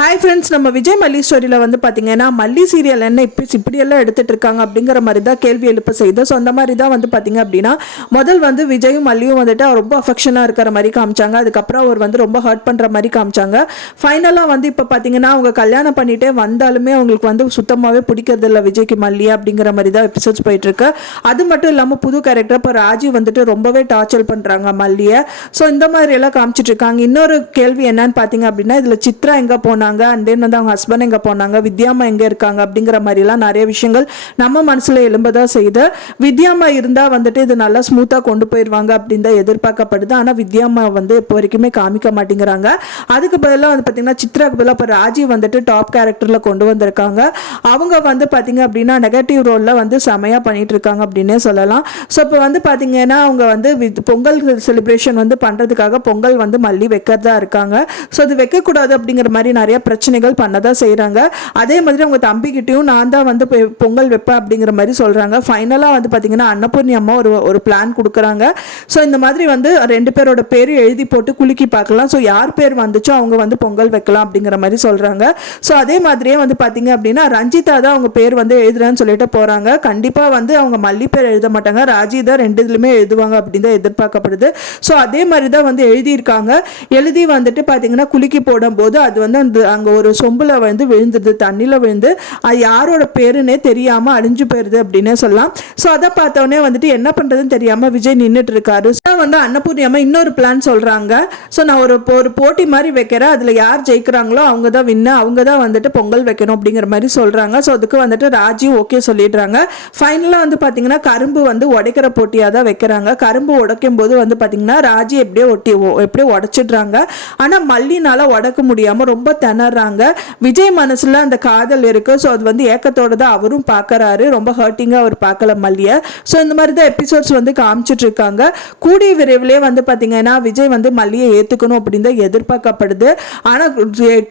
Hi friends, நம்ம விஜய் மல்லி ஸ்டோரியில் வந்து பார்த்தீங்கன்னா மல்லி சீரியல் என்ன இப்படியெல்லாம் எடுத்துகிட்டு இருக்காங்க அப்படிங்கிற மாதிரி தான் கேள்வி எழுப்ப செய்யுது. ஸோ அந்த மாதிரி தான் வந்து பார்த்தீங்க அப்படின்னா முதல் வந்து விஜயும் மல்லியும் வந்துட்டு ரொம்ப அஃபெக்ஷனாக இருக்கிற மாதிரி காமிச்சாங்க. அதுக்கப்புறம் அவர் வந்து ரொம்ப ஹர்ட் பண்ணுற மாதிரி காமிச்சாங்க. ஃபைனலாக வந்து இப்போ பார்த்தீங்கன்னா அவங்க கல்யாணம் பண்ணிகிட்டே வந்தாலுமே அவங்களுக்கு வந்து சுத்தமாகவே பிடிக்கிறது இல்லை விஜய்க்கு மல்லி அப்படிங்கிற மாதிரி தான் எபிசோட்ஸ் போயிட்டுருக்கு. அது மட்டும் இல்லாமல் புது கேரக்டர் இப்போ ராஜி வந்துட்டு ரொம்பவே டார்ச்சர் பண்ணுறாங்க மல்லியை. ஸோ இந்த மாதிரி எல்லாம் காமிச்சிட்டு இருக்காங்க. இன்னொரு கேள்வி என்னன்னு பார்த்தீங்க அப்படின்னா இதில் சித்ரா எங்கே போனாங்க, அண்ட் தென் வந்து அவங்க ஹஸ்பண்ட் எங்கே போனாங்க, வித்யாமா எங்கே இருக்காங்க அப்படிங்கிற மாதிரிலாம் நிறைய விஷயங்கள் நம்ம மனசில் எழும்பதான் செய்யுது. வித்யாமா இருந்தால் வந்துட்டு இது நல்லா ஸ்மூத்தாக கொண்டு போயிடுவாங்க அப்படின்னு தான் எதிர்பார்க்கப்படுது. ஆனால் வித்யாமா வந்து இப்போ வரைக்குமே காமிக்க மாட்டேங்கிறாங்க. அதுக்கு பதிலாக வந்து பார்த்தீங்கன்னா சித்ராக்கு பதிலாக இப்போ ராஜி வந்துட்டு டாப் கேரக்டரில் கொண்டு வந்திருக்காங்க. அவங்க வந்து பார்த்தீங்க அப்படின்னா நெகட்டிவ் ரோலில் வந்து செமையாக பண்ணிட்டு இருக்காங்க அப்படின்னே சொல்லலாம். ஸோ இப்போ வந்து பார்த்தீங்கன்னா அவங்க வந்து பொங்கல் செலிப்ரேஷன் வந்து பண்ணுறதுக்காக பொங்கல் வந்து மல்லி வைக்கிறதா இருக்காங்க. ஸோ அது வைக்கக்கூடாது அப்படிங்கிற மாதிரி நிறைய பிரச்சனைகள் பண்ணதான் செய்கிறாங்க. அதே மாதிரி அவங்க தம்பிக்கிட்டையும் நான் தான் வந்து பொங்கல் வைப்பேன் அப்படிங்கிற மாதிரி சொல்கிறாங்க. ஃபைனலாக வந்து பார்த்தீங்கன்னா அன்னபூர்ணி அம்மா ஒரு பிளான் கொடுக்குறாங்க. ஸோ இந்த மாதிரி வந்து 2 பேரோட பேர் எழுதி போட்டு குலுக்கி பார்க்கலாம். ஸோ யார் பேர் வந்துச்சோ அவங்க வந்து பொங்கல் வைக்கலாம் அப்படிங்கிற மாதிரி சொல்கிறாங்க. ஸோ அதே மாதிரியே வந்து பார்த்தீங்க அப்படின்னா ரஞ்சிதா தான் அவங்க பேர் வந்து எழுதுறேன்னு சொல்லிட்டு போகிறாங்க. கண்டிப்பாக வந்து அவங்க மல்லி பேர் எழுத மாட்டாங்க, ராஜி தான் 2 இதுலையுமே எழுதுவாங்க அப்படின்னு தான் எதிர்பார்க்கப்படுது. ஸோ அதே மாதிரி தான் வந்து எழுதியிருக்காங்க. எழுதி வந்துட்டு பார்த்தீங்கன்னா குலுக்கி போடும்போது அது வந்து அந்த அங்கே ஒரு சொம்பில் வந்து விழுந்துருது, தண்ணியில் விழுந்து அது யாரோட பேருன்னே தெரியாமல் அழிஞ்சு போயிருது அப்படின்னே சொல்லலாம். ஸோ அதை பார்த்தோன்னே வந்துட்டு என்ன பண்ணுறதுன்னு தெரியாமல் விஜய் நின்றுட்டு இருக்காரு. ஸோ வந்து அன்னபூர்ணி அம்மா இன்னொரு பிளான் சொல்கிறாங்க. ஸோ நான் ஒரு போட்டி மாதிரி வைக்கிறேன், அதில் யார் ஜெயிக்கிறாங்களோ அவங்க தான் வின்னு, அவங்க தான் வந்துட்டு பொங்கல் வைக்கணும் அப்படிங்கிற மாதிரி சொல்கிறாங்க. ஸோ அதுக்கு வந்துட்டு ராஜி ஓகே சொல்லிடுறாங்க. ஃபைனலாக வந்து பார்த்தீங்கன்னா கரும்பு வந்து உடைக்கிற போட்டியாக தான் வைக்கிறாங்க. கரும்பு உடைக்கும் போது வந்து பார்த்தீங்கன்னா ராஜி எப்படியோ உடைச்சிடுறாங்க. ஆனால் மல்லினால உடைக்க முடியாமல் ரொம்ப திணறாங்க. விஜய் மனசுல அந்த காதல் இருக்கு. ஸோ அது வந்து ஏக்கத்தோட தான் அவரும் பார்க்கறாரு. ரொம்ப ஹர்ட்டிங்காக அவர் பார்க்கல மல்லியை. ஸோ இந்த மாதிரி தான் எபிசோட்ஸ் வந்து காமிச்சிட்டு இருக்காங்க. கூடிய விரைவிலே வந்து பார்த்தீங்கன்னா விஜய் வந்து மல்லியை ஏற்றுக்கணும் அப்படின்னு தான் எதிர்பார்க்கப்படுது. ஆனால்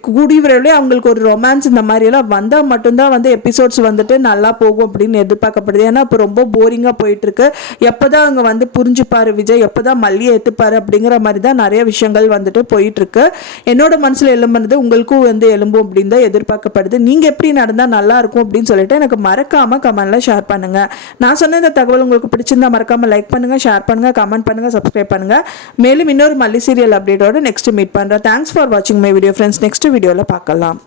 கூடிய விரைவிலே அவங்களுக்கு ஒரு ரொமான்ஸ் இந்த மாதிரி எல்லாம் வந்தால் மட்டும்தான் வந்து எபிசோட்ஸ் வந்துட்டு நல்லா போகும் அப்படின்னு எதிர்பார்க்கப்படுது. ஏன்னா இப்போ ரொம்ப போரிங்காக போயிட்டு இருக்கு. எப்போதான் அங்கே வந்து புரிஞ்சுப்பாரு விஜய், எப்போதான் மல்லியை ஏற்றுப்பாரு அப்படிங்கிற மாதிரி தான் நிறைய விஷயங்கள் வந்துட்டு போயிட்டு இருக்கு. என்னோட மனசில் எழும்புனது உங்களுக்கும் வந்து எலும்பும் அப்படின்னு தான் எதிர்பார்க்கப்படுது. நீங்கள் எப்படி நடந்தால் நல்லா இருக்கும் அப்படின்னு சொல்லிட்டு எனக்கு மறக்காமல் கமெண்ட்ல ஷேர் பண்ணுங்க. நான் சொன்ன இந்த தகவல் உங்களுக்கு பிடிச்சிருந்தா மறக்காமல் லைக் பண்ணுங்க, ஷேர் பண்ணுங்க, கமெண்ட் பண்ணுங்க, சப்ஸ்கிரைப் பண்ணுங்க. மேலும் இன்னொரு மல்லி சீரியல் அப்டேட்டோட நெக்ஸ்ட் மீட் பண்ணுறேன். தேங்க்ஸ் ஃபார் வாட்சிங் மை வீடியோ ஃப்ரெண்ட்ஸ். நெக்ஸ்ட் வீடியோவில் பார்க்கலாம்.